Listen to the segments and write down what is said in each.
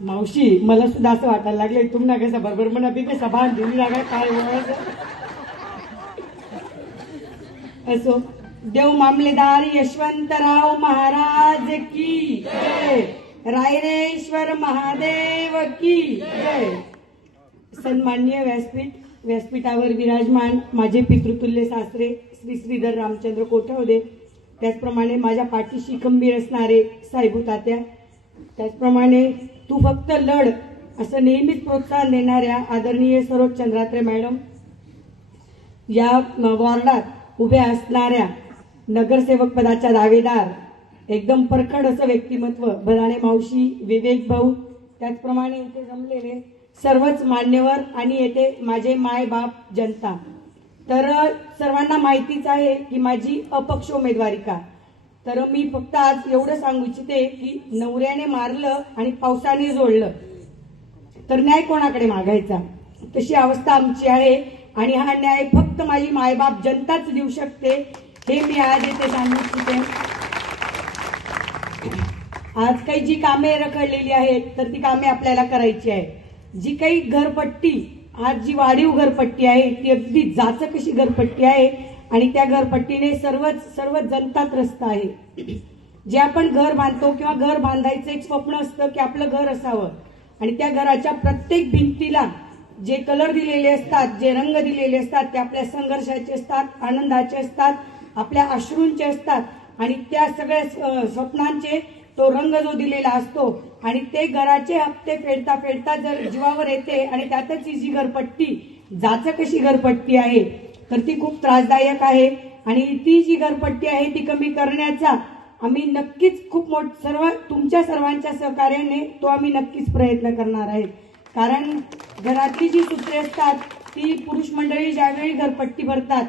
मावशी मला सुद्धा असं वाटायला लागले तुम्ही कसं बरोबर म्हणा बी कसं भान दिली लागा काय हो असो? देव मामलेदार यशवंतराव महाराज की जय. रायरेश्वर महादेव की जय. सन्मान्य व्यासपीठ व्यासपीठावर विराजमान माझे पितृतुल्य सासरे श्री श्रीधर रामचंद्र कोठवदे. त्याचप्रमाणे माझ्या पाठीशी खंबीर असणारे साहेबू तात्या त्याचप्रमाणे तू फक्त लढ असं नेहमीच प्रोत्साहन देणाऱ्या आदरणीय सरोज चंद्रात्रे मॅडम या वॉर्डात उभ्या असणाऱ्या नगरसेवक पदाच्या दावेदार एकदम परखड असं व्यक्तिमत्व भराणे मावशी विवेक भाऊ त्याचप्रमाणे इथे जमलेले सर्वच मान्यवर आणि येथे माझे माय बाप जनता. तर सर्वांना माहितीच आहे की माझी अपक्ष उमेदवारी का तर मी फक्त आज एवढं सांगू इच्छिते की नवऱ्याने मारलं आणि पावसाने जोडलं तर न्याय कोणाकडे मागायचा? तशी अवस्था आमची आहे आणि हा न्याय फक्त माझी मायबाप जनताच देऊ शकते हे मी आज येथे सांगू इच्छिते. आज काही जी कामे रखडलेली आहेत तर ती कामे आपल्याला करायची आहे जी काही घरपट्टी आज जी वाढीव घरपट्टी आहे ती अगदी जाच कशी घरपट्टी आहे. आणि त्या घरपट्टीने सर्वच सर्व जनता त्रस्त आहे. जे आपण घर बांधतो किंवा घर बांधायचं एक स्वप्न असतं की आपलं घर असावं. आणि त्या घराच्या प्रत्येक भिंतीला जे कलर दिलेले असतात जे रंग दिलेले असतात ते आपल्या संघर्षाचे असतात आनंदाचे असतात आपल्या अश्रूंचे असतात. आणि त्या सगळ्या स्वप्नांचे तो रंग जो दिलेला असतो आणि ते घराचे हप्ते फेडता फेडता जर जीवावर येते आणि त्यातच ही जी घरपट्टी जाच कशी घरपट्टी आहे तर ती खूप त्रासदायक आहे. आणि ती जी घरपट्टी आहे ती कमी करण्याचा आम्ही नक्कीच खूप मोठ सर्व तुमच्या सर्वांच्या सहकार्याने तो आम्ही नक्कीच प्रयत्न करणार आहे. कारण घरातली जी सूत्रे असतात ती पुरुष मंडळी ज्यावेळी घरपट्टी भरतात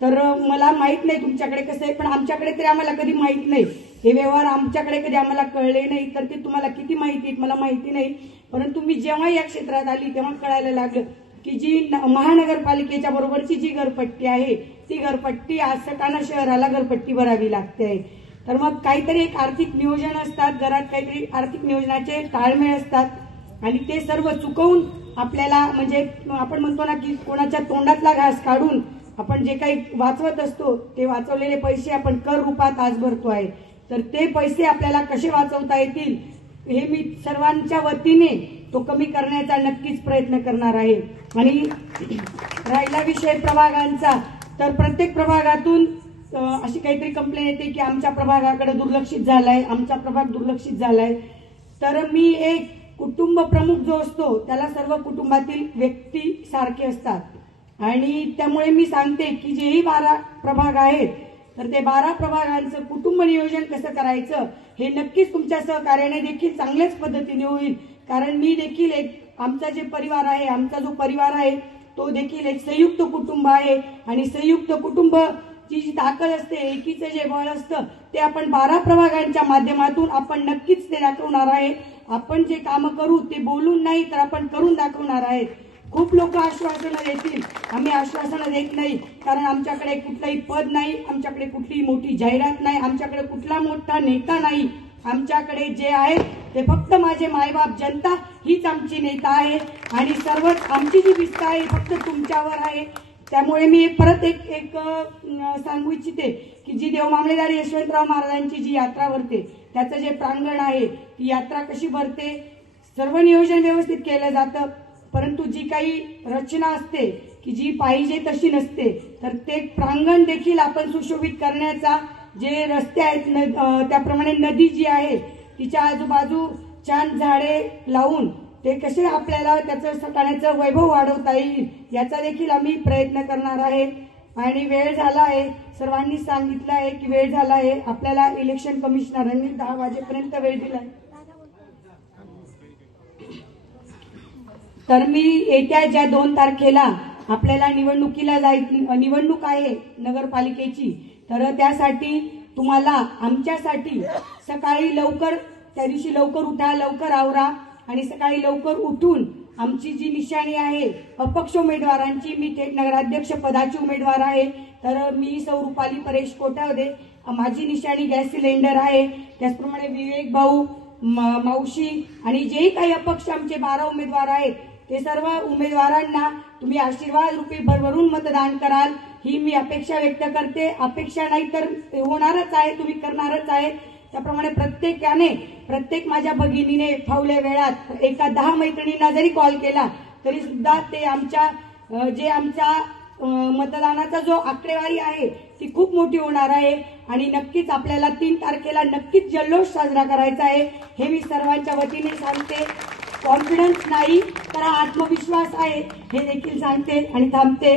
तर मला माहीत नाही तुमच्याकडे कसं आहे पण आमच्याकडे तरी आम्हाला कधी माहीत नाही. हे व्यवहार आमच्याकडे कधी आम्हाला कळले नाही तर ते तुम्हाला किती माहिती आहेत मला माहिती नाही. परंतु मी जेव्हा या क्षेत्रात आली तेव्हा कळायला लागलं की जी न- महानगरपालिकेच्या बरोबरची जी घरपट्टी आहे ती घरपट्टी आज सटाणा शहराला घरपट्टी भरावी लागते आहे. तर मग काहीतरी एक आर्थिक नियोजन असतात घरात काहीतरी आर्थिक नियोजनाचे ताळमेळ असतात आणि ते सर्व चुकवून आपल्याला म्हणजे आपण म्हणतो ना की कोणाच्या तोंडातला घास काढून आपण जे काही वाचवत असतो ते वाचवलेले पैसे आपण कर रूपात आज भरतो आहे. तर ते पैसे आपल्याला कसे वाचवता येतील हे मी सर्वांच्या वतीने तो कमी करण्याचा नक्कीच प्रयत्न करणार आहे. आणि राहिला विषय प्रभागांचा तर प्रत्येक प्रभागातून अशी काहीतरी कंप्लेन येते की आमच्या प्रभागाकडे दुर्लक्षित झालाय आमचा प्रभाग दुर्लक्षित झालाय. तर मी एक कुटुंब प्रमुख जो असतो त्याला सर्व कुटुंबातील व्यक्ती सारखे असतात. आणि त्यामुळे मी सांगते की जेही बारा प्रभाग आहेत तर ते बारा प्रभागांचं कुटुंब नियोजन कसं करायचं हे नक्कीच तुमच्या सहकार्याने देखील चांगल्याच पद्धतीने होईल. कारण मी देखील एक आमचा जे परिवार आहे आमचा जो परिवार आहे तो देखील एक संयुक्त कुटुंब आहे. आणि संयुक्त कुटुंब ची जी ताकद असते एकीचं जे बळ असतं ते आपण बारा प्रभागांच्या माध्यमातून आपण नक्कीच ते दाखवणार आहे. आपण जे काम करू ते बोलून नाही तर आपण करून दाखवणार आहेत. खूप लोक आश्वासनं देतील. आम्ही आश्वासनं देत नाही कारण आमच्याकडे कुठलंही पद नाही आमच्याकडे कुठलीही मोठी जाहिरात नाही आमच्याकडे कुठला मोठा नेता नाही. आमच्याकडे जे आहे ते फक्त माझे मायबाप जनता हीच आमची नेता आहे. आणि सर्व आमची जी विस्ता आहे फक्त तुमच्यावर आहे. त्यामुळे मी परत एक एक सांगू इच्छिते की जी देव मामलेदार यशवंतराव महाराजांची जी यात्रा भरते त्याचं जे प्रांगण आहे ती यात्रा कशी भरते? सर्व नियोजन व्यवस्थित केलं जातं. परंतु जी काही रचना असते की जी पाहिजे तशी नसते तर ते प्रांगण देखील आपण सुशोभित करण्याचा जे रस्ते आहेत न- त्याप्रमाणे नदी जी आहे तिच्या आजूबाजू छान झाडे लावून ते कसे आपल्याला त्याचं सटाण्याचं वैभव वाढवता येईल याचा देखील आम्ही प्रयत्न करणार आहे. आणि वेळ झाला आहे. सर्वांनी सांगितलं आहे की वेळ झाला आहे. आपल्याला इलेक्शन कमिशनरांनी दहा वाजेपर्यंत वेळ दिला तर मी येत्या ज्या दोन तारखेला आपल्याला निवडणुकीला जाय निवडणूक आहे नगरपालिकेची तर त्यासाठी तुम्हाला आमच्यासाठी सकाळी लवकर त्या दिवशी लवकर उठा लवकर आवरा आणि सकाळी लवकर उठून आमची जी निशाणी आहे अपक्ष उमेदवारांची मी थेट नगराध्यक्ष पदाची उमेदवार आहे तर मी सौ रुपाली परेश कोटावदे माझी निशाणी गॅस सिलेंडर आहे त्याचप्रमाणे विवेक भाऊ मावशी आणि जे काही अपक्ष आमचे बारा उमेदवार आहेत ते सर्व उमेदवारांना तुम्ही आशीर्वाद रूपी भरभरून मतदान कराल. ही मी अपेक्षा व्यक्त करते. अपेक्षा नाही तर होणारच आहे तुम्ही करणारच आहे. त्याप्रमाणे प्रत्येकाने प्रत्येक माझ्या भगिनीने फावल्या वेळात एका दहा मैत्रिणींना जरी कॉल केला तरी सुद्धा ते आमच्या जे आमचा मतदानाचा जो आकडेवारी आहे ती खूप मोठी होणार आहे. आणि नक्कीच आपल्याला तीन तारखेला नक्कीच जल्लोष साजरा करायचा आहे हे मी सर्वांच्या वतीने सांगते. कॉन्फिडन्स नाही तर आत्मविश्वास आहे हे देखील सांगते आणि थांबते.